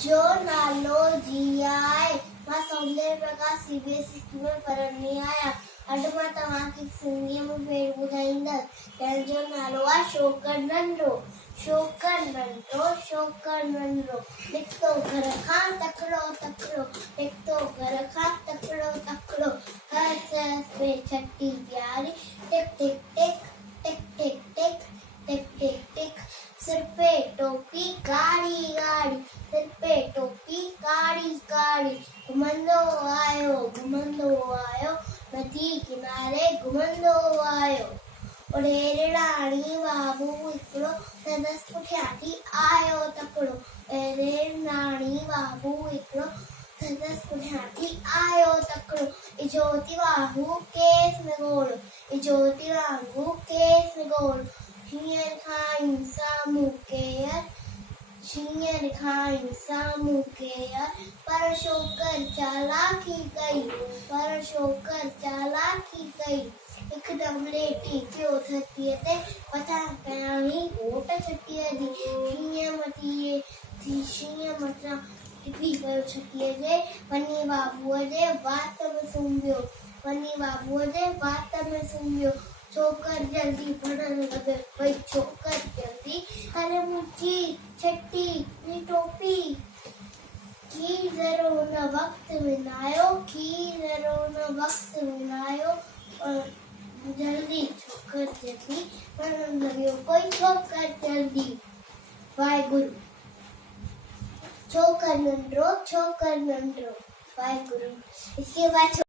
जो नालो जीआए मां सौंदर्य प्रकाश सीबीएसई स्कूल में पढ़ण आया। अॼु मां तव्हांखे सिंधीअ में भेट ॿुधाईंदसि। जंहिंजो नालो आहे शोकर नंढो। शोकर नंढो शोकर नंढो निकितो घर खां तकिड़ो तकिड़ो, निकितो घर खां तकिड़ो तकिड़ो। हस हस में छटी प्यारी, टिक टिक टिक टिक टिक टिक टिक टिक टिक। सिर पे टोपी काड़ी काड़ी, सिर पे टोपी काड़ी काड़ी। घुमंदो आयो नदी किनारे घुमंदो आयो। ओड़े राणी बाबू हिकिड़ो संदसि पुठियां थी आयो तकिड़ो। ओड़े राणी बाबू हिकिड़ो संदसि पुठियां थी आयो तकिड़ो। इजोती वांगू केस में गोड़, इजोती वांगू केस में गोड़। हींअर खां साम्हूं केयर, हींअर खां साम्हूं केयर। पर शोकर चालाकी कई, पर शोकर चालाकी कई। हिकदमि लेटी पियो छतीअ ते, मथां कयाई घोट छतीअ जी। शींहं मथां टिपी पियो छतीअ जे, वञी बाबूअ जे वात में सुम्हियो, वञी बाबूअ जे वात में सुम्हियो। शोकर जल्दी पढ़ण लॻो, भई शोकर जल्दी कर मुंहिंजी छटी नी टोपी। की ज़रो न वक्त विञायो, की ज़रो न वक्त विञायो। जल्दी शोकर जल्दी पढ़ण लॻो, कोई शोकर जल्दी। वाहेगुरु। शोकर नंढो वाहेगुरु। इसके बाद